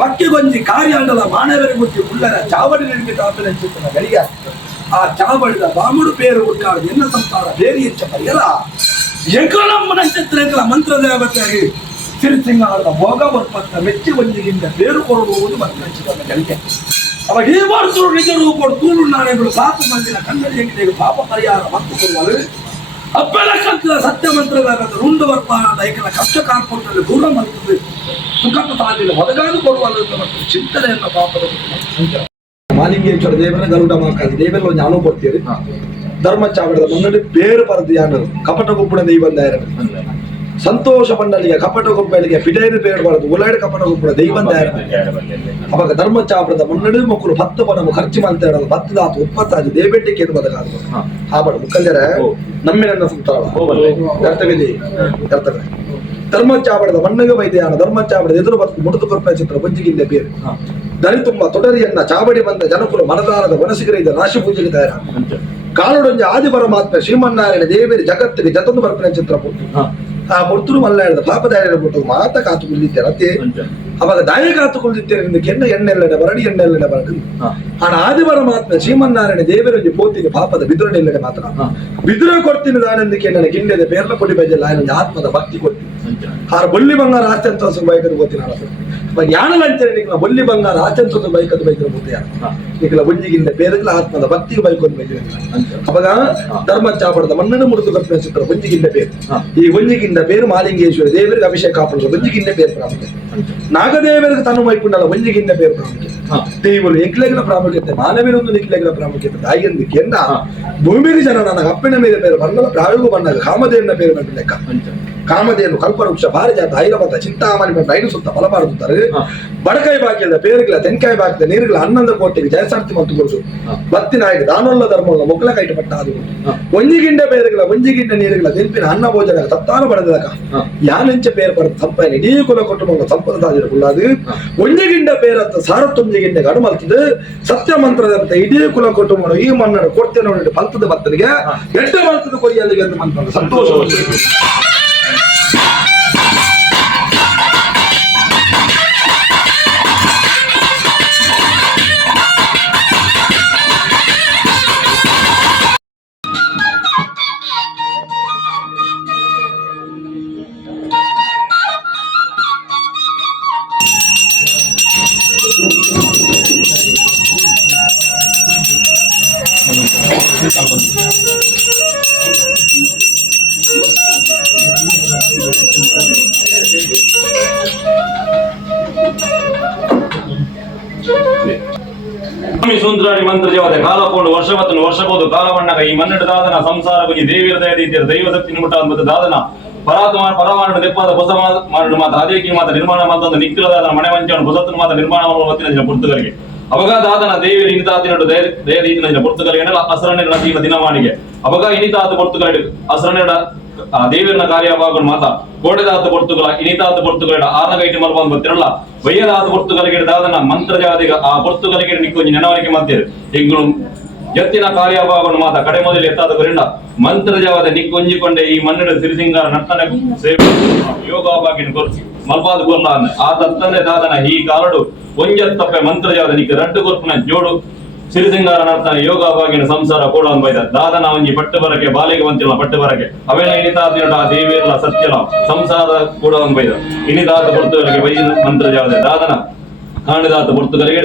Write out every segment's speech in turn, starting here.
ಪಕ್ಕೆ ಗೊಂಜಿ ಕಾರ್ಯಾಂಗಲ ಮಾನವರ ಗುಟ್ಟಿ ಉಳ್ಳರ ಚಾವಡಿ ನಿರ್ಮಿತ ಅಭಿನಂಚಿತನ ಗಡಿಗೆ ಆ ಚಾವಡಿದ ಬಾಮುಡು ಪೇರು ಉಟ್ಟಾಡು ಎನ್ನ ಸಂಸಾರ ಬೇರೆ ಹೆಚ್ಚ ಪರಿಯಲ ಎಂಕಲಮ್ಮ ನಕ್ಷತ್ರ ಮಂತ್ರದೇವತೆಯಾಗಿ ಸಿರಿಸಿಂಗಾರದ ಭೋಗ ಉತ್ಪತ್ತ ಮೆಚ್ಚಿ ಗೊಂಜಿಗಿಂತ ಬೇರು ಕೊಡುವುದು ಮಂತ್ರಚಿತನ ಗಡಿಗೆ ಅವಾಗ ಈ ಬಾರ್ತು ನಿಜರು ಕೊಡು ತೂಳು ನಾಣೆಗಳು ಸಾಕು ಮಂದಿನ ಕನ್ನಡಿಗೆ ಪಾಪ ಪರಿಹಾರ ಮತ್ತು ಕೊಡುವಲು ಅಪ್ಪಲ ಕಲ್ತಿದ ಸತ್ಯ ಮಂತ್ರಗಳ ರುಂಡು ವರ್ಪಾದ ಐಕನ ಕಷ್ಟ ಕಾರ್ಪೊಟ್ಟಲ್ಲಿ ದೂರ ಮಂತ್ರದ ಸುಖದ ತಾಲಿನ ಒದಗಾದು ಕೊಡುವಲು ಮತ್ತು ಚಿಂತನೆಯನ್ನು ಪಾಪದ ಮಾಲಿಂಗೇಶ್ವರ ದೇವರ ಗರುಡ ಮಾಕಾದಿ ದೇವರ ಜ್ಞಾನ ಕೊಡ್ತೀರಿ ಧರ್ಮ ಚಾವಡದ ಮುನ್ನಡೆ ಬೇರು ಪರದು ಯಾನರು ಕಪಟ ಗುಪ್ಪುಡ ದೈವಂದಾಯರ ಸಂತೋಷ ಪಂಡಲಿಗೆ ಕಪಟ ಗುಪ್ಪಲಿಗೆ ಪಿಡೈರು ಬೇಡಬಾರದು ಉಲಾಡ ಕಪಟ ಗುಪ್ಪುಡ ದೈವಂದಾಯರ ಅವಾಗ ಧರ್ಮ ಚಾವಡದ ಮುನ್ನಡೆ ಮಕ್ಕಳು 10 ಪಣವು ಖರ್ಚು ಮಾಡ್ತಾ ಭತ್ತದಾತ ಉತ್ಪತ್ತಾಗಿ ದೇಬೇಟಿಕೆ ಬದಲಾಗ ಆ ಬಡ ಮುಖಂಡರ ನಮ್ಮಿನ ಸಂತಾಳ ಕರ್ತವ್ಯ ಕರ್ತವ್ಯ ಧರ್ಮ ಚಾವಡದ ಮಣ್ಣಗೆ ವೈದ್ಯಾನ ಧರ್ಮ ಚಾವಡದ ಎದುರು ಬದುಕು ಮುಡಿದು ಕೊರಪ ಚಿತ್ರ ಬೊಂಜಿಗಿಂದ ಬೇರೆ ದನಿ ತುಂಬ ತೊಡರಿಯನ್ನ ಚಾವಡಿ ಬಂದ ಜನಕುಲ ಮನದಾನದ ವನಸಿಗರಿದ ರಾಶಿ ಪೂಜೆಗೆ ತಯಾರ ಕಾಲುಡೊಂಜ ಆದಿ ಪರಮಾತ್ಮ ಶ್ರೀಮನ್ನಾರಾಯಣ ದೇವರಿ ಜಗತ್ತಿಗೆ ಜತೊಂದು ಬರ್ಪನೆ ಚಿತ್ರ ಪುಟ್ಟು ಆ ಮುರ್ತುರು ಮಲ್ಲಾಡದ ಪಾಪದಾರಿಯ ಬಿಟ್ಟು ಮಾತ ಕಾತುಕೊಳ್ಳಿದ್ದೇರತ್ತೆ ಅವಾಗ ದಾಯ ಕಾತುಕೊಳ್ಳಿದ್ದೇನೆ ಕೆಣ್ಣ ಎಣ್ಣೆಲ್ಲಡೆ ಬರಡಿ ಎಣ್ಣೆಲ್ಲಡೆ ಬರಡು ಆನ ಆದಿ ಪರಮಾತ್ಮ ಶ್ರೀಮನ್ನಾರಾಯಣ ದೇವರಿಗೆ ಪೋತಿನ ಪಾಪದ ಬಿದುರನೆಲ್ಲಡೆ ಮಾತ್ರ ಬಿದುರ ಕೊಡ್ತೀನಿ ನಾನೆಂದಕ್ಕೆ ನನ್ನ ಗಿಂಡೆದ ಪೇರ್ಲ ಕೊಡಿ ಬಜಲ್ಲ ఆయన ಆತ್ಮದ ಭಕ್ತಿ ಕೊಡ್ತೀನಿ ಆರ ಬೊಲ್ಲಿ ಬಂಗಾರ ಆಚಂತ ಬೈಕದ ಗೊತ್ತಿನ ಯಾನಲ ಅಂತೇಳಿ ನಿಕ್ಲ ಬೊಲ್ಲಿ ಬಂಗಾರ ಆಚಂತ ಬೈಕದ ಬೈಕದ ಗೊತ್ತ ನಿಕ್ಲ ಬೊಂಜಿಗಿಂದ ಪೇರಗ್ಲ ಆತ್ಮದ ಭಕ್ತಿಗೆ ಬೈಕೊಂಡ್ ಬೈಕ ಅವಾಗ ಧರ್ಮ ಚಾಪಡದ ಮಣ್ಣನ್ನು ಮುಡಿದು ಕಪ್ಪಿನ ಚಿತ್ರ ಬೊಂಜಿಗಿಂದ ಬೇರು ಈ ಬೊಂಜಿಗಿಂದ ಬೇರು ಮಾಲಿಂಗೇಶ್ವರ ದೇವರಿಗೆ ಅಭಿಷೇಕ ಕಾಪಡ ಬೊಂಜಿಗಿಂದ ಬೇರು ಪ್ರಾಮುಖ್ಯತೆ ನಾಗದೇವರಿಗೆ ತನ್ನ ಮೈಪುಂಡಲ ಬೊಂಜಿಗಿಂದ ಬೇರು ಪ್ರಾಮುಖ್ಯತೆ ದೇವರು ಎಂಕ್ಲೆಗಳ ಪ್ರಾಮುಖ್ಯತೆ ಮಾನವೀರೊಂದು ನಿಕ್ಲೆಗಳ ಪ್ರಾಮುಖ್ಯತೆ ತಾಯಿಯಂದಿಕೆ ಎಂದ ಭೂಮಿಗೆ ಜನ ನನಗೆ ಅಪ್ಪಿನ ಮೇಲೆ ಬೇರೆ ಬಣ್ಣಲ ಪ್ರಾಯೋಗ ಬಂದಾಗ ಕಾಮದೇವನ ಬೇರು ಬಂದ ಲೆಕ್ಕ ಕಾಮಧೇನು ಕಲ್ಪವೃಕ್ಷ ಭಾರಜಾತ ಐರವತ ಚಿಂತಾಮಣಿ ಬಂದು 5 ಸುತ್ತ ಫಲಬಾರದುತ್ತಾರೆ ಬಡಕಾಯಿ ಬಾಕಿಯದ ಪೇರುಗಳ ತೆನ್ಕಾಯಿ ಬಾಕಿದ ನೀರುಗಳ 11 ಕೋಟಿಗೆ ಜಯಸಾರ್ಥಿ ಮತ್ತು ಗುರುಸು ಬತ್ತಿನಾಯಕ ದಾನೊಲ್ಲ ಧರ್ಮಲ್ಲ ಮೊಕ್ಕಲ ಕೈಟ ಪಟ್ಟ ಅದು ಒಂಜಿಗಿಂಡ ಪೇರುಗಳ ಒಂಜಿಗಿಂಡ ನೀರುಗಳ ನೆನಪಿನ ಅನ್ನ ಭೋಜನ ತತ್ತಾನು ಬಡದಕ ಯಾನೆಂಚ ಪೇರು ಬರೆದ ಸಂಪಾಯನೆ ಇಡೀ ಕುಲ ಕುಟುಂಬ ಸಂಪದ ತಾಜಿರಕುಳ್ಳದು ಒಂಜಿಗಿಂಡ ಪೇರಂತ ಸಾರತ್ತೊಂಜಿಗಿಂಡ ಗಡುಮಲ್ತದೆ ಸತ್ಯ ಮಂತ್ರದ ಇಡೀ ಕುಲ ಕುಟುಂಬ ಈ ಮಣ್ಣನ್ನು ಕೊಡ್ತೇನೆ ನೋಡಿ ಫಲತದ ಭಕ್ತನಿಗೆ ಎಡ್ಡ ಮಲ್ತದ ಕೊರಿಯಲ್ಲಿಗೆ ಎಂದು ಮಂತ್ರ ಸಂತೋಷ ಸುಂದರಾಡಿ ಮಂತ್ರ ಜವದೆ ಕಾಲಕೊಂಡು ವರ್ಷವತ್ತನ್ನು ವರ್ಷಬಹುದು ಕಾಲವಣ್ಣಗ ಈ ಮನ್ನಡದಾದನ ಸಂಸಾರ ಬಗ್ಗೆ ದೇವಿರ ದಯದೀತಿಯ ದೈವ ಶಕ್ತಿ ನಿಮುಟ ಮತ್ತು ದಾದನ ಪರಮಾಣ ತೆಪ್ಪಾದ ಹೊಸ ಮಾಡು ಮಾತ ಅದೇಕಿ ಮಾತ ನಿರ್ಮಾಣ ಮಾತೊಂದು ನಿಖಿಲದಾದನ ಮನೆ ವಂಚನ ಹೊಸತನ ಮಾತ ನಿರ್ಮಾಣ ಮಾಡುವ ಪುರ್ತಗರಿಗೆ ಅವಾಗ ದಾದನ ದೇವಿರ ಇನಿತಾತಿನಡು ದಯದೀತಿನ ಪುರ್ತಗರಿಗೆ ಹಸರಣ್ಣ ನದಿಯ ದಿನವಾಣಿಗೆ ಅವಾಗ ಇನಿತಾತ ಪುರ್ತಗರ ಹಸರಣ್ಣ ಆ ದೇವರನ್ನ ಕಾರ್ಯವಾಗೋಣ ಮಾತ ಕೋಡೆದಾತ ಪೊರ್ತುಗಳ ಇನಿತಾತ ಪೊರ್ತುಗಳ ಆರ್ನಗೈಟಿ ಮಲ್ಪಂದು ಗೊತ್ತಿರಲ್ಲ ವಯ್ಯದಾತ ಪೊರ್ತುಗಳಿಗೆ ದಾದನ ಮಂತ್ರ ಜಾದಿಗ ಆ ಪೊರ್ತುಗಳಿಗೆ ನಿಕ್ಕೊಂಜಿ ನೆನವರಿಕೆ ಮಾಡ್ತೀರಿ ಎಂಗಳು ಎತ್ತಿನ ಕಾರ್ಯವಾಗೋಣ ಮಾತ ಕಡೆ ಮೊದಲು ಎತ್ತಾದ ಗುರಿಂದ ಮಂತ್ರ ಜಾವದ ನಿಕ್ಕೊಂಜಿಕೊಂಡೆ ಈ ಮಣ್ಣಿನ ಸಿರಿಸಿಂಗಾರ ನರ್ತನೆ ಸೇವೆ ಯೋಗವಾಗಿನ ಕೊರ್ಸಿ ಮಲ್ಪಾದ ಗೋರ್ಲ ಆ ತತ್ತನೆ ದಾದನ ಈ ಕಾರಡು ಒಂಜತ್ತಪ್ಪೆ ಮಂತ್ರ ಜಾವದ ನಿಕ್ಕ ರಡ್ಡು ಕೊರ್ಪನ ಜೋಡು ಸಿರಿಸಿಂಗಾರ ನರ್ತನೆ ಯೋಗವಾಗಿನ ಸಂಸಾರ ಕೂಡ ಬೈದ ದಾದನ ಒಂಜಿ ಪಟ್ಟು ಬರಕ್ಕೆ ಬಾಲಿಗೆ ಬಂತಿಲ್ಲ ಪಟ್ಟು ಬರಕ್ಕೆ ಅವೆಲ್ಲ ಇನಿತಾದಿನ ಆ ದೇವಿಯಲ್ಲ ಸತ್ಯಲ ಸಂಸಾರ ಕೂಡ ಬೈದ ಇನಿದಾತ ಪೊರ್ತುಗಳಿಗೆ ಬೈ ಮಂತ್ರ ಜಾವದೆ ದಾದನ ಕಾಣಿದಾತ ಪೊರ್ತುಗಳಿಗೆ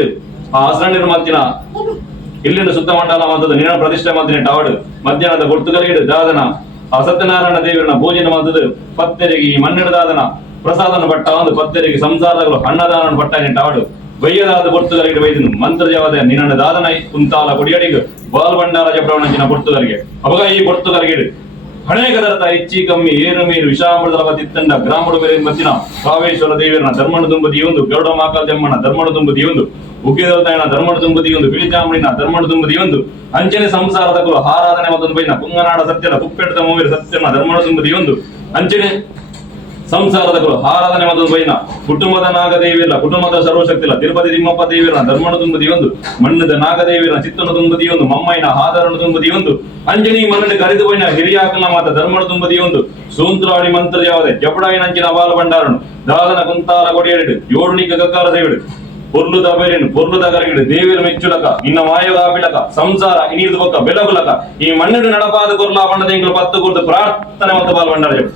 ಆ ಹಸರಣ್ಣಿನ ಮತ್ತಿನ ಇಲ್ಲಿನ ಸುತ್ತ ಮಂಡಲ ಮದ್ದದ ನಿನ್ನ ಪ್ರತಿಷ್ಠೆ ಮದ್ದಿನ ಟಾವಡು ಮಧ್ಯಾಹ್ನದ ಪೊರ್ತುಗಳಿಗೆ ದಾದನ ಆ ಸತ್ಯನಾರಾಯಣ ದೇವರನ್ನ ಭೋಜನ ಮದ್ದದು ಪತ್ತೆರಿಗೆ ಈ ಮಣ್ಣಿನ ದಾದನ ಪ್ರಸಾದನ ಪಟ್ಟ ಒಂದು ಪತ್ತೆರಿಗೆ ಸಂಸಾರಗಳು ಅನ್ನದಾನ ಪಟ್ಟ ಟಾವಡು ವಯ್ಯದಾದ ಪೊರ್ತುಗಳಿಗೆ ಬೈದನು ಮಂತ್ರ ಜಾವದ ನಿನ್ನ ದಾದನ ಕುಂತಾಲ ಕುಡಿಯಡಿಗೆ ಬಾಲ್ ಭಂಡಾರ ಜಪ್ರವಣಂಚಿನ ಪೊರ್ತುಗಳಿಗೆ ಅವಾಗ ಈ ಪೊರ್ತುಗಳಿಗೆ ಹಣೆಗದರ್ಥ ಹೆಚ್ಚಿ ಕಮ್ಮಿ ಏರು ಮೀರು ವಿಷಾಮೃತಲ ತಿತ್ತಂಡ ಗ್ರಾಮಡು ಬೇರೆ ಮತ್ತಿನ ಕಾವೇಶ್ವರ ದೇವಿಯರನ ಧರ್ಮಣ ತುಂಬದಿಯೊಂದು ಗರುಡ ಮಾಕಲ್ ಜಮ್ಮನ ಧರ್ಮಣ ತುಂಬದಿಯೊಂದು ಉಗ್ಗಿದವತಾಯನ ಧರ್ಮಣ ತುಂಬದಿಯೊಂದು ಬಿಳಿಚಾಮಣಿನ ಧರ್ಮಣ ತುಂಬದಿಯೊಂದು ಅಂಚನೆ ಸಂಸಾರದ ಕುಲ ಆರಾಧನೆ ಮತ್ತೊಂದು ಬೈನ ಪುಂಗನಾಡ ಸತ್ಯನ ಕುಪ್ಪೆಟ್ಟದ ಮೂವಿರ ಸತ್ಯನ ಧರ್ಮಣ ತುಂಬದಿಯೊಂದು ಅಂಚನೆ ಸಂಸಾರದಗಳು ಆರಾಧನೆ ಮತ್ತೊಂದು ಬೈನ ಕುಟುಂಬದ ನಾಗದೇವಿಯಲ್ಲ ಕುಟುಂಬದ ಸರ್ವಶಕ್ತಿಲ್ಲ ತಿರುಪತಿ ತಿಮ್ಮಪ್ಪ ದೇವಿಯರ ಧರ್ಮಣ ತುಂಬದಿ ಒಂದು ಮಣ್ಣದ ನಾಗದೇವಿಯರ ಚಿತ್ತನ ತುಂಬದಿ ಒಂದು ಮಮ್ಮೈನ ಆಧಾರಣ ತುಂಬದಿ ಒಂದು ಅಂಜನಿ ಮಣ್ಣು ಕರೆದು ಬೈನ ಹಿರಿಯಾಕಲ ಮಾತ ಧರ್ಮಣ ತುಂಬದಿ ಒಂದು ಸೂಂತ್ರಾಡಿ ಮಂತ್ರ ಯಾವದೆ ಜಪಡಾಯಿನ ಅಂಚಿನ ಬಾಲ ಭಂಡಾರನು ದಾದನ ಕುಂತಾಲ ಕೊಡಿಯರಿಡು ಯೋರ್ಣಿಕ ಗಕ್ಕಾರ ದೇವಿಡು పొర్లుద బెరిన్ పొర్లుద గరిగిడు దేవిల మెచ్చులక ఇన్న మాయగా బిలక సంసార ఇనిదు బొక్క బెలగులక ఈ మన్నుడు నడపాద కొర్లా పండ దెంకులు పత్తు కొర్దు ప్రార్థన వద్ద పాల్గొంటారు చెప్పు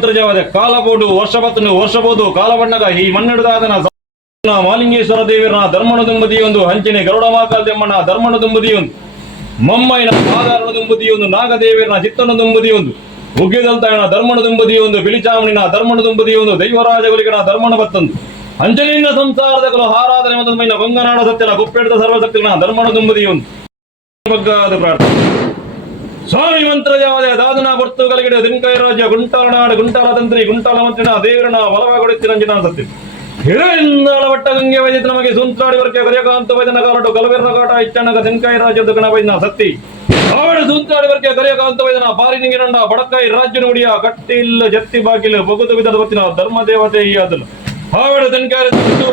ಮಂತ್ರಜವಾದ ಕಾಲಬೋಡು ವರ್ಷಪತ್ತನು ವರ್ಷಬೋದು ಕಾಲಬಣ್ಣಗ ಈ ಮನ್ನೆಡುದಾದನ ಮಾಲಿಂಗೇಶ್ವರ ದೇವರ ಧರ್ಮಣ ದುಂಬದಿಯೊಂದು ಹಂಚಿನ ಗರುಡ ಮಾಕಾಲ್ದಮ್ಮನ ಧರ್ಮಣ ದುಂಬದಿಯೊಂದು ಮಮ್ಮಯ್ಯನ ಸಾಧಾರಣ ದುಂಬದಿಯೊಂದು ನಾಗದೇವಿಯರ ಚಿತ್ತನ ದುಂಬದಿಯೊಂದು ಉಗ್ಗೆದಲ್ತಾಯನ ಧರ್ಮಣ ದುಂಬದಿಯೊಂದು ಬಿಳಿಚಾಮಣಿನ ಧರ್ಮಣ ದುಂಬದಿಯೊಂದು ದೈವರಾಜಗುಲಿಗನ ಧರ್ಮಣ ಬತ್ತೊಂದು ಅಂಜಲಿನ ಸಂಸಾರದ ಹಾರಾಧನೆ ಮೈನ ಗಂಗನಾಡ ಸತ್ಯನ ಗುಪ್ಪೆಡ್ದ ಸರ್ವಸಕ್ತಿನ ಧರ್ಮಣ ದುಂಬದಿಯೊಂದು ಬಗ್ಗಾದ ಪ್ರಾರ್ಥನೆ ಸ್ವಾಮಿ ಮಂತ್ರಜಾವದ ದಾದನ ಬರ್ತುಗಳಿಗೆ ದಿನಕೈ ರಾಜ್ಯ ಗುಂಟಾಲನಾಡು ಗುಂಟಾಲ ತಂತ್ರಿ ಗುಂಟಾಲ ಮಂತ್ರಿನ ದೇವರನ ಬಲವಾಗೊಳಿಸಿರಂಜನ ಸತ್ಯ ಹಿರಿಯಿಂದಾಳ ವಟ್ಟ ಗಂಗೆ ವೈದ್ಯ ನಮಗೆ ಸುಂತ್ರಾಡಿ ವರ್ಗ ಕರಿಯಕಾಂತ ವೈದ್ಯನ ಕಾಲಟು ಕಲವೆರ್ರ ಕಾಟ ಇಚ್ಚಣ್ಣಗ ದಿನಕೈ ರಾಜ್ಯದ ಗಣ ವೈದ್ಯನ ಸತ್ತಿ ಅವಳ ಸುಂತ್ರಾಡಿ ವರ್ಗ ಕರಿಯಕಾಂತ ವೈದ್ಯನ ಪಾರಿನಿಂಗಿರಂಡ ಬಡಕೈ ರಾಜ್ಯ ನುಡಿಯ ಕಟ್ಟಿಲ್ಲ ಜತ್ತಿ ಬಾಗಿಲು ಬಗುದು ವಿಧದ ಬತ್ತಿನ ಧರ್ಮ ದೇವತೆ ಈ ಅದಲು ಅವಳ ದಿನಕೈ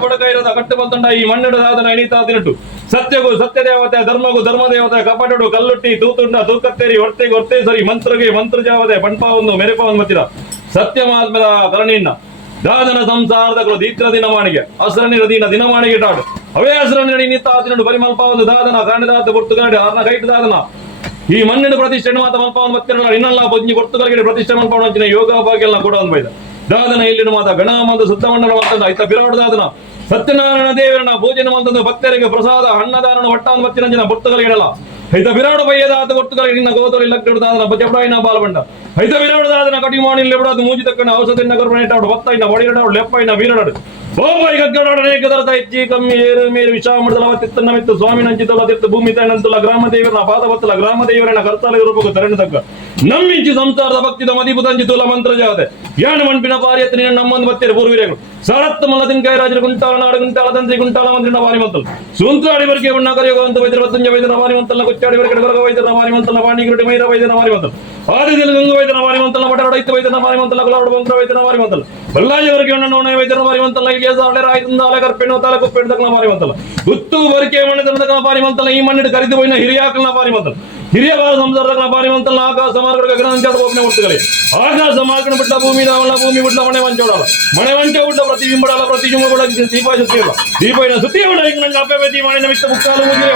ಬಡಕೈರದ ಕಟ್ಟು ಬಂತಂಡ ಈ ಮಣ್ಣೆಡು ದಾದನ ಎಣಿತಾ ತಿನ್ನಟು ಸತ್ಯಗೂ ಸತ್ಯ ದೇವತೆ ಧರ್ಮಗೂ ಧರ್ಮ ದೇವತೆ ಕಪಟಡು ಕಲ್ಲುಟ್ಟಿ ತೂತುಂಡ ತೂಕತ್ತೇರಿ ಹೊರ್ತೆಗೆ ಹೊರ್ತೆ ಸರಿ ಮಂತ್ರಗೆ ಮಂತ್ರ ಜಾವದೆ ಪಂಪ ಒಂದು ಮೆರೆಪ ಒಂದು ಮತ್ತಿರ ಸತ್ಯ ಮಹಾತ್ಮದ ಕರಣಿಯನ್ನ ದಾದನ ಸಂಸಾರದ ದೀತ್ರ ದಿನಮಾಣಿಗೆ ಹಸರಣಿರ ದಿನಮಾಣಿಗೆ ಟಾಡು ಅವೇ ಹಸರಣಿರ ನಿತ್ತ ಆತಿನಡು ಪರಿಮಲ್ಪ ಒಂದು ದಾದನ ಕಾಣಿದಾತ ಪೊರ್ತುಗಾಡಿ ಆರ್ನ ಕೈಟ್ ದಾದನ ಈ ಮಣ್ಣಿನ ಪ್ರತಿಷ್ಠೆ ಮಾತ ಮಲ್ಪ ಒಂದು ಮತ್ತಿರಲ್ಲ ಇನ್ನಲ್ಲ ಬೊಜ್ಜಿ ಪೊರ್ತುಗಾರಿಗೆ ಪ್ರತಿಷ್ಠೆ ಮಲ್ಪ ಒಂದು ಯೋಗ ಭಾಗ್ಯ ಕೂಡ ಒಂದು ಬೈದ ದಾದನ ಇಲ್ಲಿನ ಮಾತ ಗಣ ಮಂದ ಸುತ್ತಮಂಡಲ ಮಾತಂದ ಐತ ಬಿರಾಡು ದಾದನ ಸತ್ಯನಾರಾಯಣ ದೇವರನ್ನ ಭೋಜನ ಮಂತಂದು ಭಕ್ತರಿಗೆ ಪ್ರಸಾದ ಅನ್ನದಾನ ಒಟ್ಟಾಂದ ಮತ್ತಿರಂಜನ ಪೊರ್ತುಗಳಿಡಲ್ಲ ಐತ ಬಿರಾಡು ಬಯ್ಯದಾತ ಪೊರ್ತುಗಳಿಗೆ ನಿನ್ನ ಗೋತಲಿ ಲಗ್ಗಡು ದಾದನ ಜಬಡಾಯಿನ ಬಾಲಬಂಡ ಐತ ಬಿರಾಡು ದಾದನ ಕಟಿಮಾಣಿ ಲೆಬಡಾದು ಮೂಜಿ ತಕ್ಕನ ಔಷಧಿ ನಗರ ನೆಟ್ಟಾಡು ಬತ್ತೈನ ಒಡಿರಡಾಡು ಲೆಪ್ಪೈನ ಬೀರಡಾಡು ಓಬೈ ಗಗ್ಗಡಾಡು ಅನೇಕ ದರದ ಹೆಚ್ಚಿ ಕಮ್ಮಿ ಏರು ಮೇರು ವಿಷಾಮೃತಲ ತಿತ್ತನ್ನ ಮಿತ್ತು ಸ್ವಾಮಿ ನಂಚಿತಲ ತಿತ್ತು ಭೂಮಿ ತಾಯಿನಂತಲ್ಲ ಗ್ರಾಮ ದೇವರನ ಪಾದವತ್ತಲ ಗ್ರಾಮ ದೇವರನ ಕರ್ತಲ ರೂಪಕ್ಕೆ ತರಣಿ ತಕ್ಕ ನಮ್ಮಿಂಚಿ ಸಂಸಾರದ ಭಕ್ತಿದ ಮದಿಪುದಂಜಿ ತುಲ ಮಂತ್ರ ಜಾವದೆ ಯಾಣ ಮಣ್ಪಿನ ಪಾರಿಯತ್ ನಿನ್ನ ನಮ್ಮಂದು ಬತ್ತಿರ ಪೂರ್ವೀರಗಳು ಸರತ್ ಮಲ್ಲದಿನಕಾಯ ರಾಜರು ಗುಂಟಾಲ ನಾಡು ಗುಂಟಾಲ ತಂತ್ರಿ ಗುಂಟಾಲ ಮಂತ್ರಿನ ವಾರಿಮಂತಲ್ ಸುಂತ್ರಾಡಿ ವರ್ಗೆ ಬಣ್ಣ ಕರೆಯುವಂತ ವೈದ್ಯರ ಬತ್ತಂಜ ವೈದ್ಯರ ವಾರಿಮಂತಲ್ಲ ಕೊಚ್ಚಾಡಿ ವರ್ಗಡೆ ವರ್ಗ ವೈದ್ಯರ ವಾರಿಮಂತಲ್ಲ ವಾಣಿಗಿರುಡಿ ಮೈರ ವೈದ್ಯರ ವಾರಿಮಂತಲ್ ಆದಿದಲ್ಲಿ ಗಂಗ ವೈದ್ಯರ ವಾರಿಮಂತಲ್ಲ ಮಠರೈತ ವೈದ್ಯರ ವಾರಿಮಂತಲ್ಲ ಕುಲಾವಡ ಬಂದ್ರ ವೈದ್ಯರ ವಾರಿಮಂತಲ್ಲ ಬಲ್ಲಾಜವರಿಗೆ ನೋಣ ವೈದ್ಯರ ವಾರಿಮಂತಲ್ಲ ಇಲ್ಲಿ ಸಾಳೆ ರಾಯದಿಂದ ಅಲಗರ್ಪೆಣ್ಣು ತಾಲೂಕು ಪೆಣ್ಣದಕ್ಕನ ವಾರಿಮಂತಲ್ಲ ಗುತ್ತು ಬರಿಕೆ ಮಣ್ಣದಕ್ಕನ ವಾರಿಮಂತಲ್ಲ ಈ ಮಣ್ಣಿನ ಕರಿದು ಹೋಯಿನ ಹಿರಿಯಾಕಲ್ನ ವಾರಿಮಂತಲ್ಲ ಹಿರಿಯ ಬಾಲ ಸಂಸಾರದ ಪಾರಿಮಂತಲ್ಲ ಆಕಾಶ ಮಾರ್ಗಡ ಗ್ರಹಂಚಾಡ ಒಬ್ಬನೇ ಹುಟ್ಟುಗಲಿ ಆಕಾಶ ಮಾರ್ಗಣ ಬಿಟ್ಟ ಭೂಮಿ ದಾವಲ್ಲ ಭೂಮಿ ಬಿಟ್ಟ ಮನೆ ವಂಚೋಡಲ್ಲ ಮನೆ ವಂಚ ಬಿಟ್ಟ ಪ್ರತಿಬಿಂಬಡಲ್ಲ ಪ್ರತಿಬಿಂಬ ಕೂಡ ದೀಪ ಸುತ್ತಿಲ್ಲ ದೀಪ ಸುತ್ತಿ ನಂಗೆ ಅಪ್ಪೆ ಬೇತಿ ಮನೆ ಮಿತ್ತ ಮುಕ್ಕಾಲು ಮುಗಿಲೆ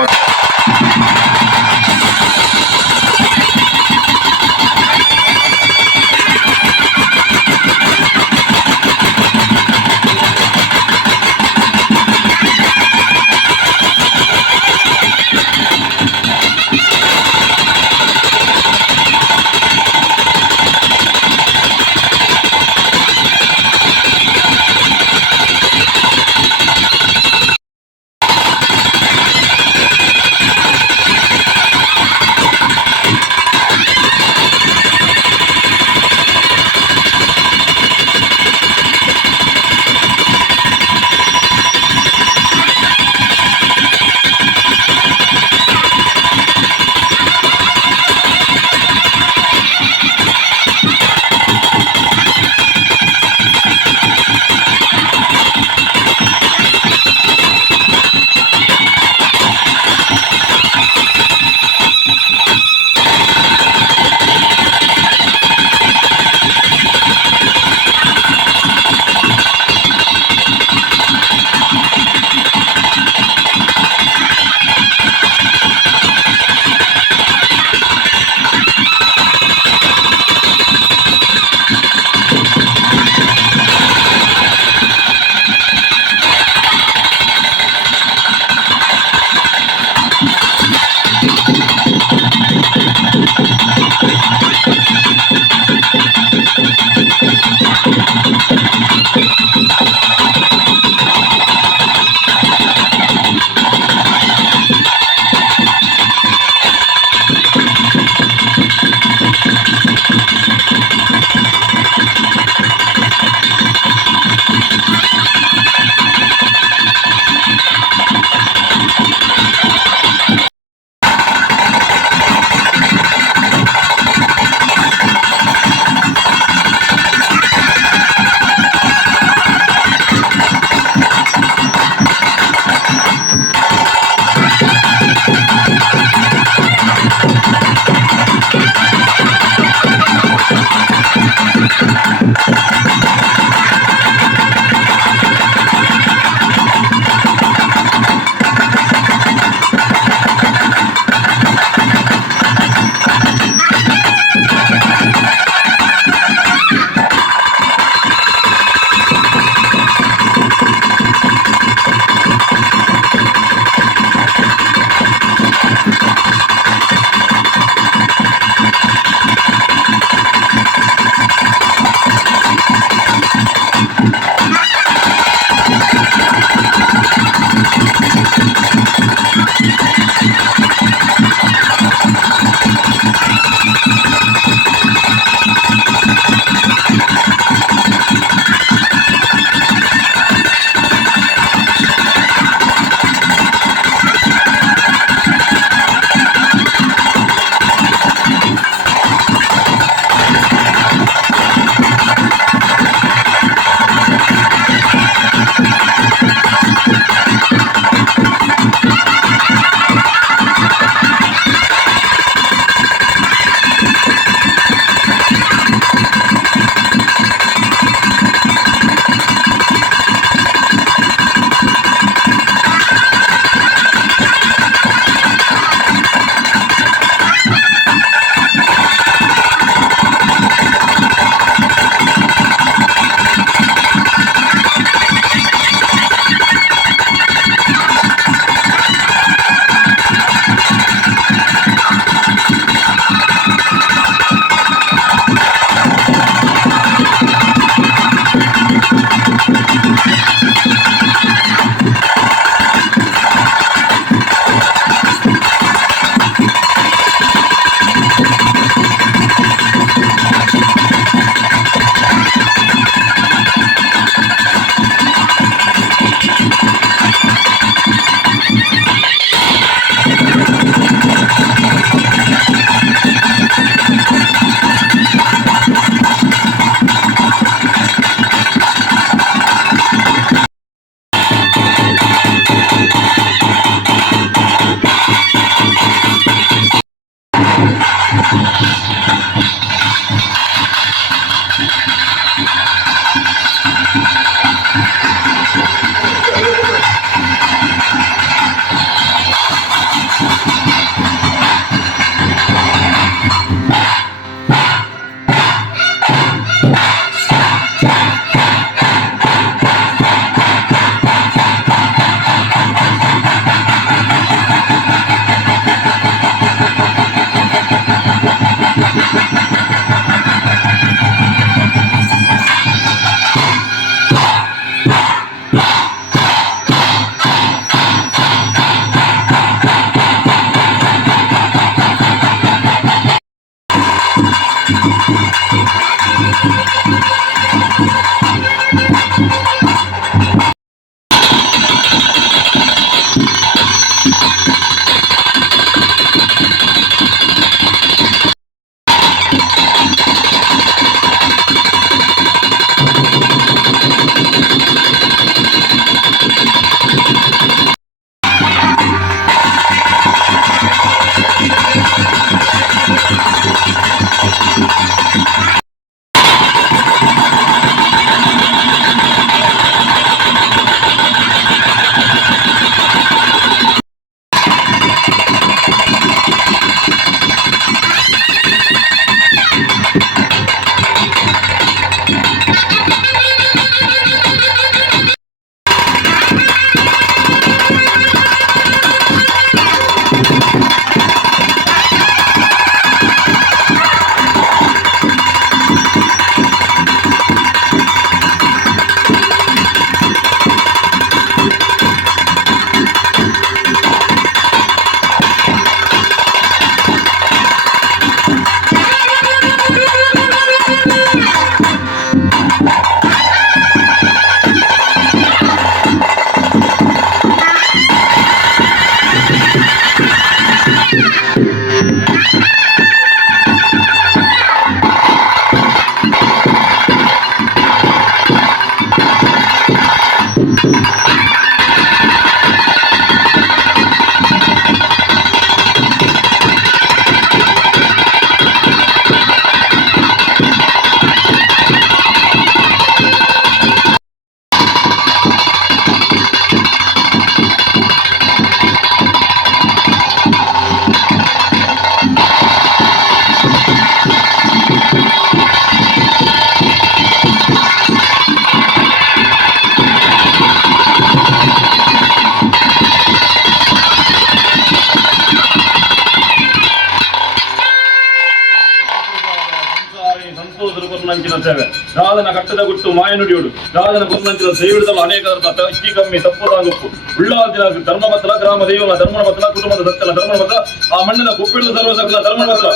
ಸೇವೆ ರಾಜನ ಕಟ್ಟದ ಗುಟ್ಟು ಮಾಯನುಡಿಯೋಡು ರಾಜನ ಕೊಂದಂಚಿನ ಸೇವಿಡಿಸಲು ಅನೇಕ ಅಕ್ಕಿ ಕಮ್ಮಿ ತಪ್ಪದಾಗುಪ್ಪು ಉಳ್ಳಾದಿನ ಧರ್ಮಪತ್ರ ಗ್ರಾಮ ದೈವಗಳ ಧರ್ಮಪತ್ರ ಕುಟುಂಬದ ಸತ್ಯನ ಧರ್ಮಪತ್ರ ಆ ಮಣ್ಣಿನ ಕುಪ್ಪಿಳಿದ ಸರ್ವಸಕಲ ಧರ್ಮಪತ್ರ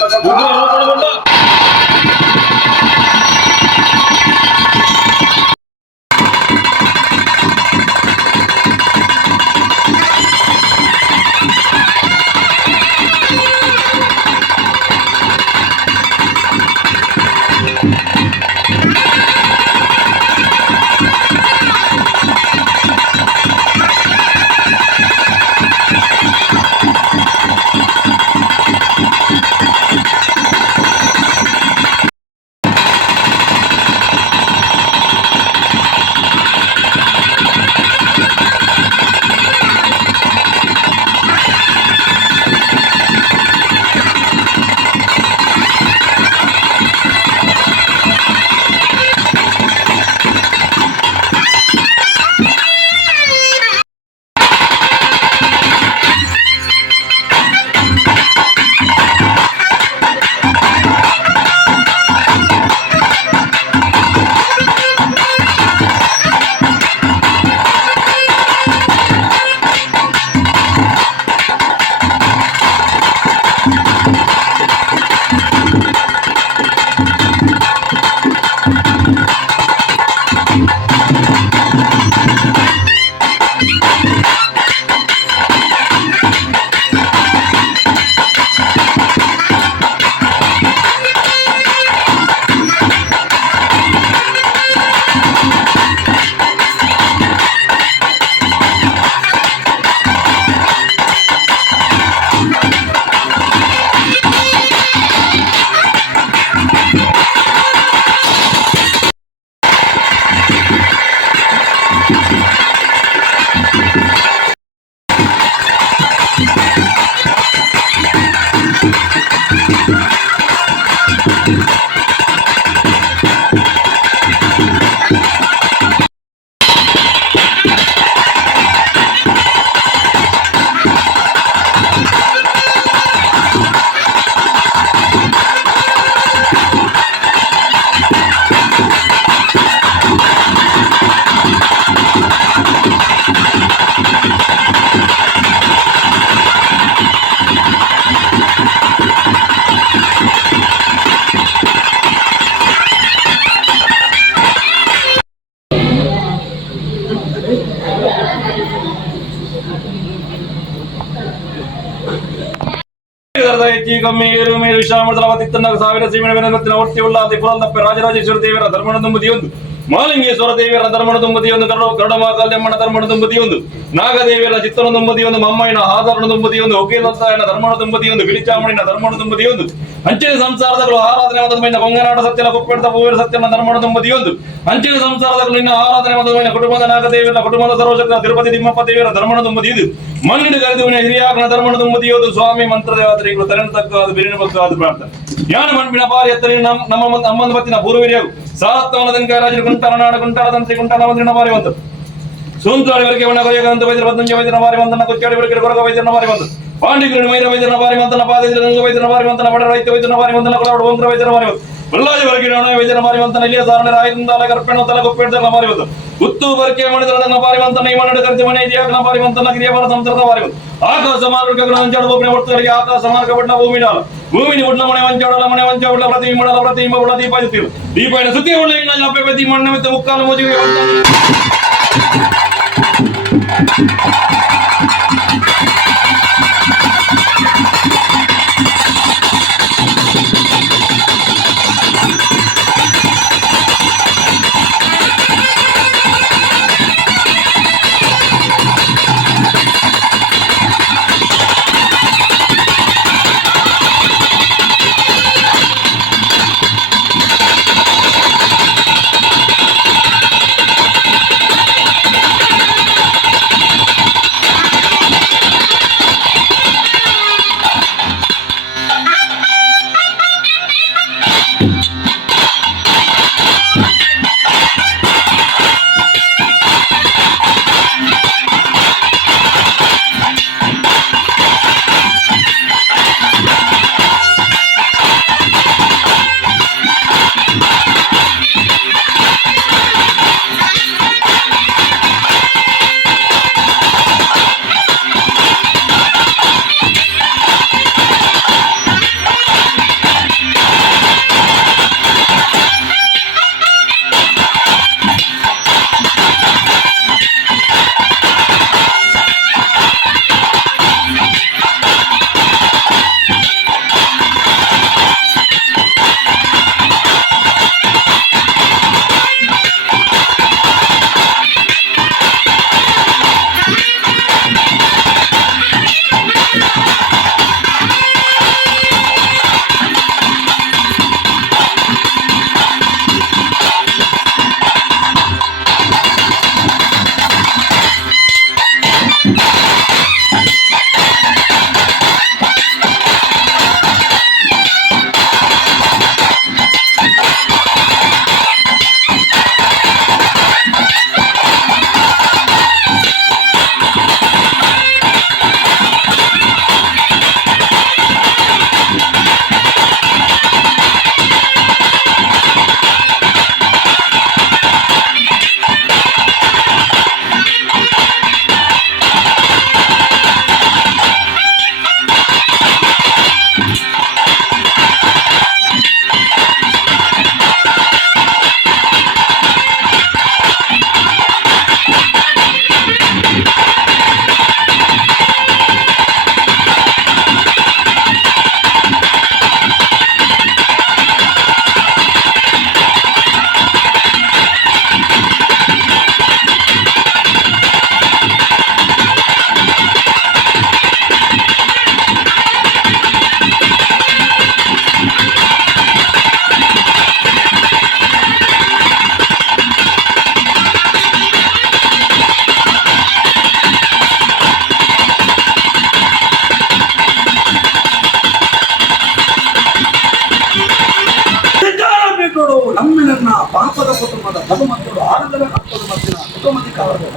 ಕಮ್ಮಿ ಏರು ಮೇರು ಶ್ಯಾಮದಲವತಿತ್ತನ್ನ ಸಾವಿರ ಸೀಮೆನ ಒಟ್ಟಿ ಉಳ್ಳಾದಿ ಪುರಂದಪ್ಪ ರಾಜರಾಜೇಶ್ವರ ದೇವರ ಧರ್ಮಣ ತುಂಬುದಿಯೊಂದು ಮಾಲಿಂಗೇಶ್ವರ ದೇವಿಯರ ಧರ್ಮಣ ತುಂಬುದಿಯೊಂದು ಗರುಡಮಾಕಲ್ಯಮ್ಮನ ಧರ್ಮಣ ತುಂಬುದಿಯೊಂದು ನಾಗದೇವಿಯರ ಚಿತ್ತನ ತುಂಬುದಿಯೊಂದು ಮಮ್ಮಯ್ಯನ ಆಧಾರಣ ತುಂಬುದಿಯೊಂದು ಒಕೇಲಸಾಯನ ಧರ್ಮಣ ತುಂಬುದಿಯೊಂದು ಗಿಳಿಚಾಮಣಿನ ಧರ್ಮಣ ತುಂಬುದಿಯೊಂದು ಅಂಚಿನ ಸಂಸಾರದಗಳು ಆರಾಧನೆ ಮದಮೈನ ಕೊಂಗನಾಟ ಸತ್ಯನ ಕುಪ್ಪೆಡ್ದ ಭೂವಿರ ಸತ್ಯನ ಧರ್ಮಣ ತುಂಬುದಿಯೊಂದು ಅಂಚಿನ ಸಂಸಾರದಗಳು ನಿನ್ನ ಆರಾಧನೆ ಮದಮೈನ ಕುಟುಂಬದ ನಾಗದೇವಿಯರ ಕುಟುಂಬದ ಸರ್ವಶಕ್ತ ತಿರುಪತಿ ತಿಮ್ಮಪ್ಪ ದೇವಿಯರ ಧರ್ಮಣ ತುಂಬುದಿಯದು ಮಣ್ಣಿನ ಕರೆದುವಿನ ಹಿರಿಯಾಗನ ಧರ್ಮಣ ತುಂಬುದಿಯೋದು ಸ್ವಾಮಿ ಮಂತ್ರದೇವತೆಗಳು ತರತಕ್ಕಾದ ಬಿರಿನ ಬಕ್ಕಾದ ಪ್ರಾರ್ಥನೆ ಯಾನ ಮಣ್ಣಿನ ಬಾರಿ ಎತ್ತರಿ ನಮ್ಮ ಅಮ್ಮನ ಬತ್ತಿನ ಪೂರ್ವರಿಯರು ಸಾರತ್ವನ ತನಕ ರಾಜರು ಕುಂಟಾರ ನಾಡ ಕುಂಟಾರ ತಂತ್ರಿ ಕುಂಟಾರ ಮಂತ್ರಿನ ಬಾರಿ ಬಂತು ಸೋಂತಾಳಿವರಿಗೆ ಒಣ ಕೊಯ್ಯಗಂತ ವೈದ್ಯರ ಬದ್ದಂಜ ವೈದ್ಯರ ಬಾರಿ ಬಂದನ ಕೊಚ್ಚಾಡಿವರಿಗೆ ಕೊರಗ ವೈದ್ಯರ ಬಾರಿ ಬಂತು ಪಾಂಡಿಗರು ಮೈರ ವೈದ್ಯರ ಬಾರಿ ಬಂತನ ಪಾದೇಂದ್ರ ವೈದ್ಯರ ಬಾರಿ ಬಂತನ ಬಡ ರೈತ ವೈದ್ಯರ ಬಾರಿ ಬಂತನ ಕೊಡ ಬಂದ್ರ ವೈದ್ಯರ ಬಾರಿ ಬಂತು ಬಳ್ಳಾರಿ ವರೆಗೆ ವೈದ್ಯರ ಬಾರಿ ಬಂತನ ಇಲ್ಲಿಯ ಸಾರಣ ರಾಯದಿಂದಾಲ ಕರ್ಪೆಣ ತಲ ಕೊಪ್ಪೆಡ್ದರ ಬಾರಿ ಬಂತು ಉತ್ತು ಬರ್ಕೆ ಮಾಡಿದರನ ಬಾರಿ ಬಂತನ ಈ ಮಣ್ಣು ಕರ್ತಿ ಮನೆ ಇದೆಯಾಗನ ಬಾರಿ ಬಂತನ ಗಿರಿಯಬರ ಸಂತರದ ಬಾರಿ ಬಂತು ಆಕಾಶ ಮಾರ್ಗಗಳು ಅಂಚಾಡ ಒಬ್ಬನೇ ಒಟ್ಟರಿಗೆ ಆಕಾಶ ಮಾರ್ಗ ಬಣ್ಣ ಭೂಮಿನಾಲ ಭೂಮಿನಿ ಉಡ್ಲ ಮನೆ ವಂಚಾಡಲ ಮನೆ ವಂಚಾಡಲ ಪ್ರತಿಬಿಂಬ ಉಡ ದೀಪ ಜೊತ್ತಿರು ದೀಪನ ಸುತ್ತಿ ಉಳ್ಳ ಇಂಗ್ಲ ಅಪ್ಪೆ ಪ್ರತಿ ಮಣ್ಣ ಮೆತ್ತ ಮುಕ್ಕಾಲು ಮೋಜಿಗೆ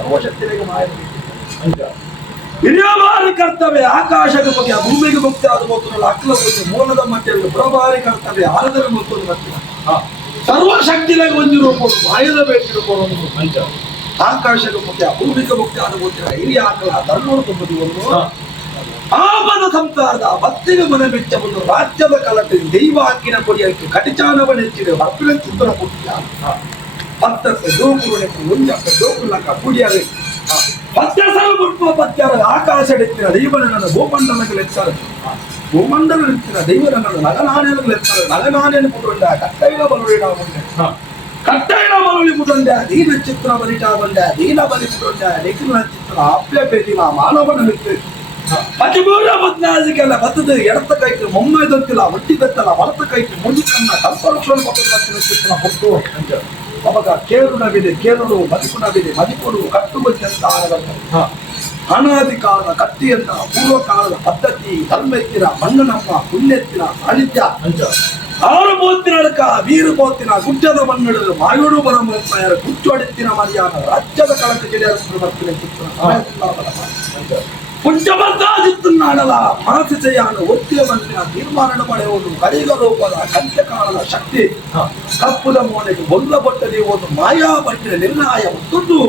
ಸರ್ವಶಕ್ತಿಗೆ ಮಾಯ ಹಿರಿಯಬಾರಿ ಕರ್ತವ್ಯ ಆಕಾಶಕ್ಕೆ ಬಗ್ಗೆ ಭೂಮಿಗೆ ಮುಕ್ತಿ ಆದ ಮೊತ್ತದಲ್ಲಿ ಅಕ್ಕಲ ಬಗ್ಗೆ ಮೂಲದ ಮಧ್ಯದಲ್ಲಿ ಪುರಬಾರಿ ಕರ್ತವ್ಯ ಆರದರ ಮೊತ್ತದ ಮಧ್ಯ ಸರ್ವಶಕ್ತಿಗೆ ಒಂದು ರೂಪ ಮಾಯದ ಬೇಕಿರುವ ಆಕಾಶಕ್ಕೆ ಮುಖ್ಯ ಭೂಮಿಗೆ ಮುಕ್ತಿ ಆದ ಗೊತ್ತಿಲ್ಲ ಹಿರಿಯ ಆಕಲ ಧರ್ಮವನ್ನು ತುಂಬುದು ಒಂದು ಆಪದ ಸಂಸಾರದ ಭಕ್ತಿಗೆ ಮನೆ ಬಿಚ್ಚ ಒಂದು ರಾಜ್ಯದ ಕಲತೆ ದೈವ ಹಾಕಿನ ಕೊಡಿಯಕ್ಕೆ ಕಟಿಚಾನವ ನೆಚ್ಚಿದೆ ಹಪ್ಪಿನ ಚಿತ್ರ ಕೊಟ್ಟಿಯ ಭಕ್ತಕ್ಕೆ ದೋಕುರುಣಕ್ಕೆ ಮುಂಜಕ್ಕೆ ದೋಕುಲಕ ಕುಡಿಯವೆ ಪತ್ಯಸರ ಮುಟ್ಟ ಪತ್ಯರ ಆಕಾಶ ಎತ್ತಿನ ದೈವನನ್ನ ಭೂಮಂಡಲಗಳೆತ್ತಾರೆ ಭೂಮಂಡಲ ಎತ್ತಿನ ದೈವನನ್ನ ನಗನಾನೆಗಳೆತ್ತಾರೆ ನಗನಾನೆಯನ್ನು ಕೊಡುವಂಡ ಕಟ್ಟೈಲ ಬಲುವಿನ ಮುಂದೆ ಕಟ್ಟೈಲ ಬಲುವಿ ಮುಟಂಡ ದೀನ ಚಿತ್ರ ಬಲಿಟ ಬಂದ ದೀನ ಬಲಿ ಮುಟಂಡ ನಿಖಿಲ ಚಿತ್ರ ಅಪ್ಯ ಬೇದಿನ ಮಾನವನ ನಿಂತು ಪತಿಮೂರ ಬದಲಾಜಿಗೆಲ್ಲ ಬತ್ತದ ಎಡತ ಕೈಗೆ ಮೊಮ್ಮೆ ಗೊತ್ತಿಲ್ಲ ಒಟ್ಟಿ ಗೊತ್ತಲ್ಲ ವಲತ ಕೈಗೆ ಮುಂದಿನ ಕಲ್ಪವೃಕ್ಷ ಚಿತ್ರ ಕೊಟ್ಟು ಅವಾಗ ಕೇರುಣವಿದೆ ಕೇರುಳು ಮದಿಪುಣವಿದೆ ಮದಿಪುಡು ಕಟ್ಟುಬದ್ಧಿ ಅಂತ ಆರಬಲ್ಲ ಅನಾದಿ ಕಾಲದ ಕತ್ತಿಯಂತ ಪೂರ್ವಕಾಲದ ಪದ್ಧತಿ ಧರ್ಮೆತ್ತಿನ ಮಣ್ಣನಮ್ಮ ಪುಣ್ಯತ್ತಿನ ಸಾಹಿತ್ಯ ಆರು ಬೋತ್ತಿನ ಅಡಕ ವೀರು ಬೋತ್ತಿನ ಗುಡ್ಡದ ಮಣ್ಣು ಮಾಯೋಡು ಬರ ಮುಪ್ಪಾಯರ ಗುಚ್ಚೊಡೆತ್ತಿನ ಮರ್ಯಾದ ರಾಜ್ಯದ ಕಳಕ ಜಿಲ್ಲೆಯ ಬರ್ತಿನ ಚಿತ್ರ ಪುಂಜಬದ್ಧಾದಿತ್ತುನ್ನಾಡಲ ಮಾನಸಿಸೆಯಾನ ಒತ್ತಿಯ ಮಣ್ಣಿನ ತೀರ್ಮಾನ ಪಡೆಯುವುದು ಕಲಿಗ ರೂಪದ ಕಂಚಕಾಲದ ಶಕ್ತಿ ಕಪ್ಪುದ ಮೋನೆಗೆ ಒಲ್ಲ ಬಟ್ಟದೆ ಒಂದು ಮಾಯಾ ಬಟ್ಟಿನ ನಿರ್ಣಯ ಮತ್ತೊಂದು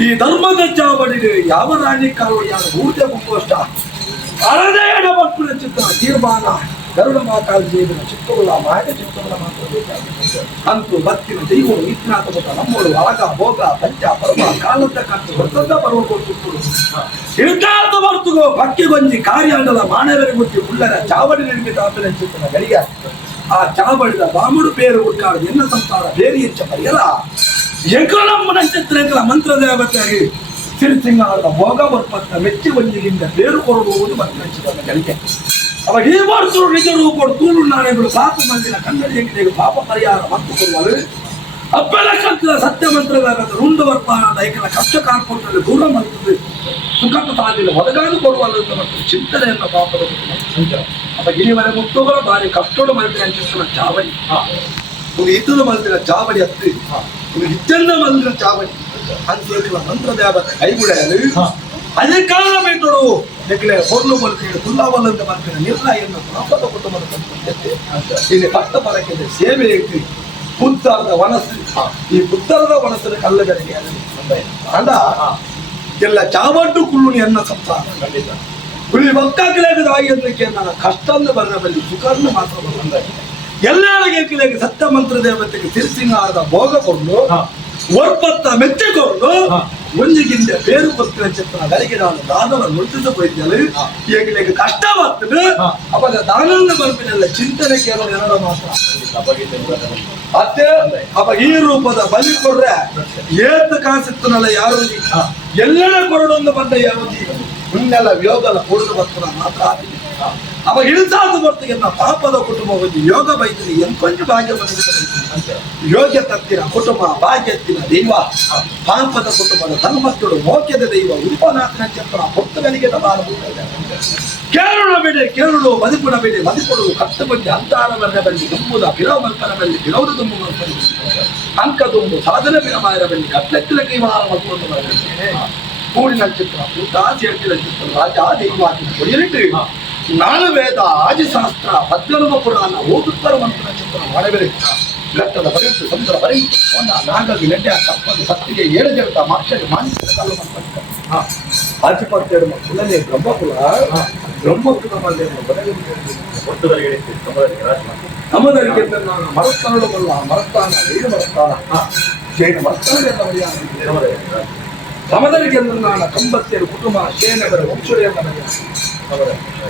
ಈ ಧರ್ಮದ ಚಾವಡಿಗೆ ಯಾವ ರಾಣಿ ಕಾಲು ಯಾರ ಊರ್ಜ ಮುಖೋಷ್ಟ ಅರದೇಡ ಬಟ್ಟಿನ ಚಿತ್ರ ತೀರ್ಮಾನ ಗರುಡ ಮಾತಾಡಿದ ಚಿತ್ರಗಳ ಮಾಯ ಚಿತ್ರಗಳ ಮಾತ್ರ ಅಂತೂ ಭಕ್ತಿನ ದೈವ ಇತಿಹಾಸ ನಮ್ಮೋಡು ಅಳಗ ಭೋಗ ಪಂಚ ಪರ್ವ ಕಾಲದ ಕಟ್ಟು ಹೊಸದ ಪರ್ವ ಕೊಟ್ಟು ಇಳಿತಾದ ಬರ್ತುಗೋ ಭಕ್ತಿಗೊಂಜಿ ಕಾರ್ಯಾಂಗದ ಮಾನವರ ಗುತ್ತಿ ಉಳ್ಳರ ಚಾವಡಿ ನಿರ್ಮಿತ ಅಭಿನಯಿಸುತ್ತಿನ ಗಡಿಗೆ ಆ ಚಾವಡಿದ ಬಾಮುಡು ಬೇರು ಉಟ್ಟಾಡು ಎನ್ನ ಸಂಸಾರ ಬೇರೆ ಹೆಚ್ಚ ಪರಿಯಲ ಎಂಕಲಮ್ಮನ ಚಿತ್ರ ಮಂತ್ರ ದೇವತೆಯಾಗಿ ಸಿರಿಸಿಂಗಾರದ ಭೋಗ ಬರ್ಪತ್ತ ಮೆಚ್ಚಿ ಒಂದಿಗಿಂದ ಬೇರು ಕೊರಡುವುದು ಮಂತ್ರ ಗಡಿಗೆ ಅವಾಗ ಈ ಬರ್ತರು ನಿಜ ರೂಪಡು ತೂಳು ನಾಳೆಗಳು ಪಾಪ ಮಂದಿನ ಕನ್ನಡಿಗೆ ಪಾಪ ಪರಿಹಾರ ಮತ್ತು ಕೊಡುವಳು ಅಪ್ಪಲ ಕಲ್ತಿದ ಸತ್ಯ ಮಂತ್ರದ ರುಂಡು ವರ್ಪಾನದ ಐಕಲ ಕಷ್ಟ ಕಾರ್ಪೊರೇಟಲ್ಲಿ ದೂರ ಮಾಡ್ತದೆ ಸುಖದ ತಾಲಿಲ್ಲ ಒದಗಾದು ಕೊಡುವಳು ಅಂತ ಮತ್ತು ಚಿಂತನೆಯನ್ನು ಪಾಪದ ಅವಾಗ ಇಲ್ಲಿವರೆ ಮುಟ್ಟುಗಳ ಬಾರಿ ಕಷ್ಟೋಡು ಮಲ್ತಿನ ಅಂಚಿನ ಚಾವಡಿ ಒಂದು ಇದ್ದದ ಮಲ್ತಿನ ಚಾವಡಿ ಹತ್ತಿ ಒಂದು ಹಿಚ್ಚನ್ನ ಮಲ್ತಿನ ಚಾವಡಿ ಅಂತ ಮಂತ್ರ ದೇವತೆ ಕೈಗುಳೆಯಲು ಅದೇ ಕಾಲ ಬಿಟ್ಟರು ನೆಕ್ಲೆ ಹೊರ್ಲು ಬರ್ತೇನೆ ತುಲ್ಲಾವಲ್ಲಂತ ಬರ್ತೇನೆ ನಿರ್ಣಯನ್ನು ಪಾಪದ ಕುಟುಂಬದ ಇಲ್ಲಿ ಭಕ್ತ ಪರಕ್ಕೆ ಸೇವೆ ಇಟ್ಟು ಪುತ್ತರದ ವನಸ್ಸು ಈ ಪುತ್ತರದ ವನಸ್ಸಿನ ಕಲ್ಲಗಳಿಗೆ ಅಂದ ಎಲ್ಲ ಚಾವಟ್ಟು ಕುಳ್ಳುನಿ ಅನ್ನ ಸಂಸಾರ ಕುಳಿ ಭಕ್ತಾಗಿಲಾಗದಾಗಿದ್ದಕ್ಕೆ ನನ್ನ ಕಷ್ಟಂದು ಬರಬಲ್ಲಿ ಸುಖಂದು ಮಾತ್ರ ಬಂದ ಎಲ್ಲರಿಗೆ ಕಿಲೆಗೆ ಸತ್ಯ ಮಂತ್ರ ದೇವತೆಗೆ ತಿರುಸಿಂಗಾರದ ಭೋಗ ಕೊಂಡು ಒರ್ಪತ್ತ ಮೆಚ್ಚಿಕೊಂಡು ಒಂದಿಗಿಂತ ಬೇರು ಬರ್ತಿನ ಚಿತ್ರ ಗರಿಗೆ ನಾನು ದಾನವ ನುಡಿದು ಹೋಯ್ತೇನೆ ಈಗಲಿಗೆ ಕಷ್ಟ ಬರ್ತದೆ ಅವಾಗ ದಾನದ ಬಲ್ಪಿನೆಲ್ಲ ಚಿಂತನೆ ಕೇಳೋ ಎರಡು ಮಾತ್ರ ಮತ್ತೆ ಅವಾಗ ಈ ರೂಪದ ಬಲಿ ಕೊಡ್ರೆ ಏತ ಕಾಸಿತ್ತನಲ್ಲ ಯಾರು ಎಲ್ಲೆಡೆ ಕೊರಡೊಂದು ಬಂದ ಯಾವತಿ ಮುನ್ನೆಲ್ಲ ಯೋಗದ ಕೊಡದು ಬರ್ತದ ಮಾತ್ರ ಅವಾಗ ಇಳಿಸಾದ ಬರ್ತಿಗೆ ಪಾಪದ ಕುಟುಂಬ ಒಂದು ಯೋಗ ಬೈತೀನಿ ಎಂಕೊಂಚು ಭಾಗ್ಯ ಬಂದಿದೆ ಯೋಗ್ಯ ತತ್ತಿನ ಕುಟುಂಬ ಭಾಗ್ಯತ್ತಿನ ದೈವ ಪಾಪದ ಕುಟುಂಬದ ಧರ್ಮಸ್ಥಳು ಮೋಕ್ಯದ ದೈವ ಉಪನಾಥನ ಚಕ್ರ ಭಕ್ತಗಳಿಗೆ ಕೇರಳ ಬೇಡೆ ಕೇರಳು ಮದಿಪುಣ ಬೇಡೆ ಮದಿಪುಡು ಕತ್ತು ಬಂದು ಅಂತಾರ ಬರಬಲ್ಲಿ ತುಂಬುದ ಬಿರವ ಮಲ್ಪನಬಲ್ಲಿ ಬಿರವದ ತುಂಬು ಮಲ್ಪನಿ ಅಂಕ ತುಂಬು ಸಾಧನ ಬಿರಮಾಯರ ಬಲ್ಲಿ ಕಟ್ಟೆತ್ತಿನ ಕೈವಾರ ಮಲ್ಕೊಂಡು ಬರಬೇಕು ಕೂಡಿನ ಚಿತ್ರ ಪೂತಾಸಿ ಹೇಳ್ತಿನ ಚಿತ್ರ ರಾಜ ದೈವಾದಿ ಕೊಡಿಯಲಿಟ್ಟು ನಾಳು ವೇದ ಆದಿಶಾಸ್ತ್ರ ಭದ್ರಮ ಪುರಾಣ ಓದುತ್ತರ ಮಂತ್ರ ಚಿತ್ರ ಮಾಡಬೇಕು ಘಟ್ಟದ ಬರೆಯುತ್ತು ಸಮುದ್ರ ಬರೆಯುತ್ತು ಒಂದ ನಾಗಗಿ ನೆಡ್ಡೆ ತಪ್ಪದು ಸತ್ತಿಗೆ ಏಳು ದೇವತ ಮಾಕ್ಷಗೆ ಮಾನಸಿಕ ಕಾಲ ಮಂತ್ರ ಆದಿಪತ್ತೆರಡು ಕುಲನೇ ಬ್ರಹ್ಮಕುಲ ಬ್ರಹ್ಮಕುಲ ನಮ್ಮದರಿಗೆ ನಾನು ಮರಸ್ಥಾನಗಳು ಬಲ್ಲ ಮರಸ್ಥಾನ ಏನು ಮರಸ್ಥಾನ ಜೈನ ಮರಸ್ಥಾನದಿಂದ ಮರ್ಯಾದೆ ಸಮದರಿಗೆ ನಾನು ಕಂಬತ್ತೇರು ಕುಟುಂಬ ಶೇನಗರ ವಂಶುಡೆಯನ್ನ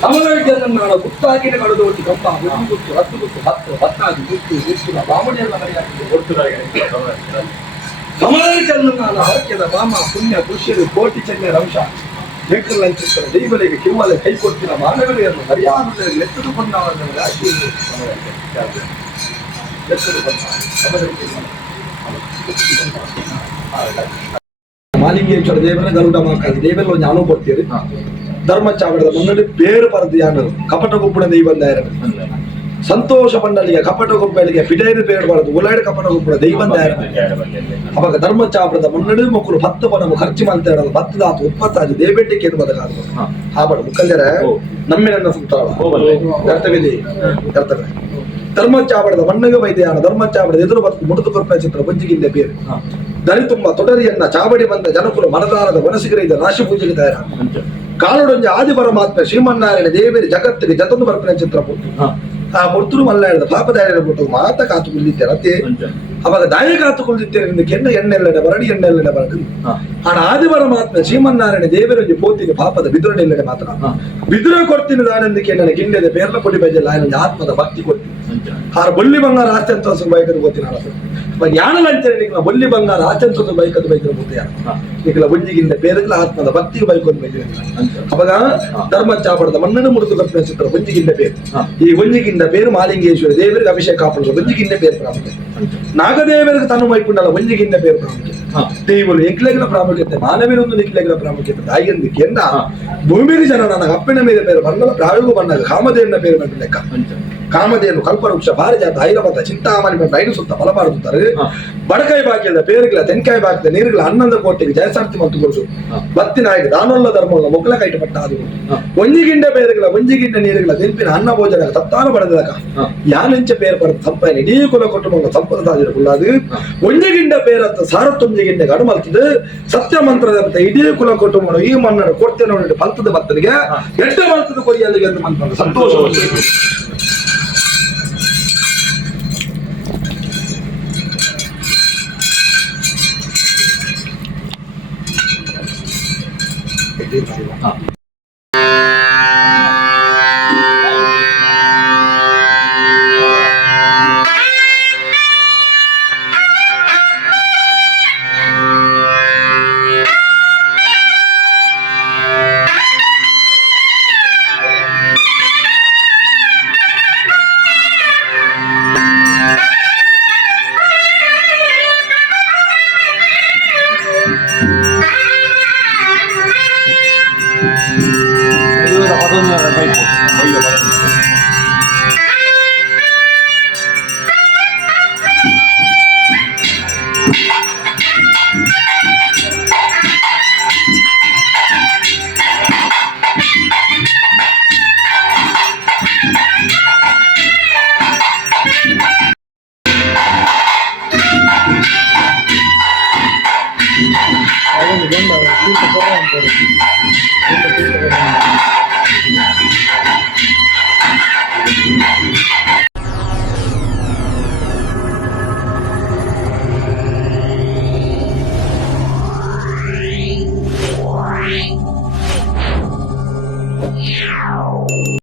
ಸಮದರಿಗೆ ನಾನು ಗುತ್ತಾಗಿನ ಕಳೆದು ಒಟ್ಟು ಕಂಬ ಗುತ್ತು ರತ್ತು ಗುತ್ತು ಹತ್ತು ಹತ್ತಾಗಿ ಗುತ್ತು ಗುತ್ತಿನ ಬಾಮಣಿಯನ್ನ ಮರ್ಯಾದೆ ಸಮದರಿಗೆ ನಾನು ಹರಕ್ಯದ ಬಾಮ ಪುಣ್ಯ ಕೃಷಿಯರು ಕೋಟಿ ಚೆನ್ನೆ ರಂಶ ವೆಂಕಟಲಂಚಿತ್ರ ದೈವಲಿಗೆ ಕಿಮ್ಮಲೆ ಕೈ ಕೊಟ್ಟಿನ ಮಾನವರಿಯನ್ನು ಮರ್ಯಾದೆ ಲೆತ್ತದುಕೊಂಡವರನ್ನು ರಾಶಿ ಮಾಲಿಂಗೇಶ್ವರ ದೇವರ ಗರುಡ ಮಾಕಾಲಿ ದೇವೆಲ್ಲ ಒಂದು ಅನುಭವ ಕೊಡ್ತೀರಿ ಧರ್ಮ ಚಾವಡದ ಮುನ್ನಡೆ ಬೇರು ಪರದು ಯಾನು ಕಪಟ ಗುಪ್ಪುಣ ದೈವಂದಾಯರ ಸಂತೋಷ ಪಂಡಲಿಗೆ ಕಪಟ ಗೊಬ್ಬಲಿಗೆ ಪಿಡೈರು ಪೇರ್ಬಾರದು ಉಲಾಯ್ಡ ಕಪಟ ಗೊಬ್ಬರ ದೈವ ಅವಾಗ ಧರ್ಮಚಾಪಡದ ಮುನ್ನಡೆ ಮಕ್ಕಳು 10 ಪನము ಖರ್ಚು ಮಾಡ್ತಾ ಇರೋದು 10 ದಾತು ಉತ್ಪತ್ತಾಗಿ ದೇಬೇಟ್ಟಿಗೆ ಏನು ಬದಲಾಗ ಆಬಡ ಮುಕ್ಕಂದರ ನಮ್ಮೆನ್ನ ಸಂತಾಳ ಕರ್ತವ್ಯದಿ ಕರ್ತವ್ಯ ಧರ್ಮಚಾಪಡದ ಮಣ್ಣಗೆ ವೈದ್ಯಾನ ಧರ್ಮಚಾಪಡದ ಎದುರು ಬತ್ತು ಮುಡಿದು ಕೊರ್ಪ ಚಿತ್ರ ಬುಜ್ಜಿಗಿಂದ ಬೇರೆ ದನಿ ತುಂಬ ತೊಡರಿಯನ್ನ ಚಾವಡಿ ಬಂದ ಜನಕುಲು ಮನದಾರದ ವನಸಿಗರ ರಾಶಿ ಪೂಜೆಗೆ ತಯಾರ ಕಾಲೊಡೊಂಜ ಆದಿ ಪರಮಾತ್ಮ ಶ್ರೀಮನ್ನಾರಾಯಣ ದೇವರಿ ಜಗತ್ತಿಗೆ ಜತೊಂದು ಬರ್ಪನೆ ಚಿತ್ರ ಪುಟ್ಟು ಆ ಮುರ್ತುರು ಮಲ್ಲ ಹೇಳಿದ ಪಾಪದಾಯ ಬಿಟ್ಟು ಮಾತ ಕಾತು ಕುಳಿತೇನೆ ಅತ್ತೆ ಅವಾಗ ದಾಯ ಕಾತು ಕುಳಿತೇನೆ ಕೆಣ್ಣ ಎಣ್ಣೆಲ್ಲಡೆ ಬರಡಿ ಎಣ್ಣೆಲ್ಲಡೆ ಬರದು ಆನ ಆದಿ ಪರಮಾತ್ಮ ಶ್ರೀಮನ್ನಾರಾಯಣ ದೇವರಿಗೆ ಪೋತಿಗೆ ಪಾಪದ ಬಿದುರಡೆ ಇಲ್ಲಡೆ ಮಾತ್ರ ಬಿದುರ ಕೊಡ್ತೀನಿ ನಾನೆಂದಕ್ಕೆ ನನ್ನ ಗಿಂಡದ ಪೇರ್ಲ ಕೊಡಿ ಬೈಜಲ್ಲ ನನ್ನ ಆತ್ಮದ ಭಕ್ತಿ ಕೊಡ್ತೀನಿ ಆರ ಬೊಲ್ಲಿ ಬಂಗಾರ ಆಚಂತ ಬೈಕದ ಗೊತ್ತಿನ ಜ್ಞಾನ ಲಂಚನೆ ಬೊಲ್ಲಿ ಬಂಗಾರ ಆಚಂತ ಬೈಕದ ಬೈಕದ ಗೊತ್ತಿಯ ನಿಖಲ ಬುಂಜಿಗಿಂದ ಪೇರಲ್ಲ ಆತ್ಮದ ಭಕ್ತಿಗೆ ಬೈಕೊಂಡ್ ಬೈದ್ರೆ ಅವಾಗ ಧರ್ಮಚಾಪಡದ ಮಣ್ಣನ್ನು ಮುಡಿದು ಕಪ್ಪಿನ ಚಿತ್ರ ಬುಂಜಿಗಿಂದ ಪೇರು ಈ ಬುಂಜಿಗಿಂದ ಪೇರು ಮಾಲಿಂಗೇಶ್ವರ ದೇವರಿಗೆ ಅಭಿಷೇಕ ಕಾಪಡ ಬುಂಜಿಗಿಂದ ಪೇರು ಪ್ರಾಮುಖ್ಯ ನಾಗದೇವರಿಗೆ ತನು ಮೈಕೊಂಡಲ್ಲ ಬುಂಜಿಗಿಂದ ಪೇರು ಪ್ರಾಮುಖ್ಯ ದೇವರು ಎಂಕ್ಲೆಗಳ ಪ್ರಾಮುಖ್ಯತೆ ಮಾನವರೊಂದು ನಿಕ್ಲೆಗಳ ಪ್ರಾಮುಖ್ಯತೆ ತಾಯಿಯಂದಿಕೆ ಎಂದ ಭೂಮಿಗೆ ಜನ ನನ್ನ ಅಪ್ಪಿನ ಮೇಲೆ ಪೇರು ಬಂದಲ್ಲ ಪ್ರಾಯೋಗ ಬಂದಾಗ ಕಾಮದೇವನ ಪೇರು ಬಂದ ಲೆಕ್ಕ ಕಾಮಧೇನು ಕಲ್ಪವೃಕ್ಷ ಭಾರಜಾತ ಐರವತ ಚಿಂತಾಮಣಿ ಬಂದು ಐದು ಸುತ್ತ ಬಲಬಾರುತ್ತಾರೆ ಬಡಕಾಯಿ ಬಾಕಿಯದ ಪೇರುಗಳ ತೆನ್ಕಾಯಿ ಬಾಕಿದ ನೀರುಗಳ 11 ಕೋಟಿಗೆ ಜಯಸಾರ್ಥಿ ಮತ್ತು ಕೊಡಿಸು ಬತ್ತಿನಾಯಕ ದಾನೊಲ್ಲ ಧರ್ಮಲ್ಲ ಮೊಕ್ಕಲ ಕೈಟ ಪಟ್ಟ ಅದು ಒಂಜಿಗಿಂಡ ಪೇರುಗಳ ಒಂಜಿಗಿಂಡ ನೀರುಗಳ ತೆಂಪಿನ ಅನ್ನ ಭೋಜನ ತತ್ತಾನ ಬಡದಾಗ ಯಾನೆಂಚ ಪೇರು ಬರೆದ ಸಂಪಾಯನೆ ಇಡೀ ಕುಲ ಕುಟುಂಬ ಸಂಪದ ತಾಜಿರಕುಳ್ಳಾದು ಒಂಜಿಗಿಂಡ ಪೇರತ್ತ ಸಾರತ್ತೊಂಜಿಗಿಂಡ ಗಡುಮಲ್ತದ ಸತ್ಯ ಮಂತ್ರದಂತ ಇಡೀ ಕುಲ ಕುಟುಂಬ ಈ ಮನ್ನಡ ಕೊಡ್ತೇನೆ ನೋಡಿ ಪಂತದ ಭಕ್ತನಿಗೆ ಎಡ್ಡ ಮಲ್ತದ ಕೊಯ್ಯಲ್ಲಿಗೆ ಅಂತ ಮಂತ್ರ ಸಂತೋಷ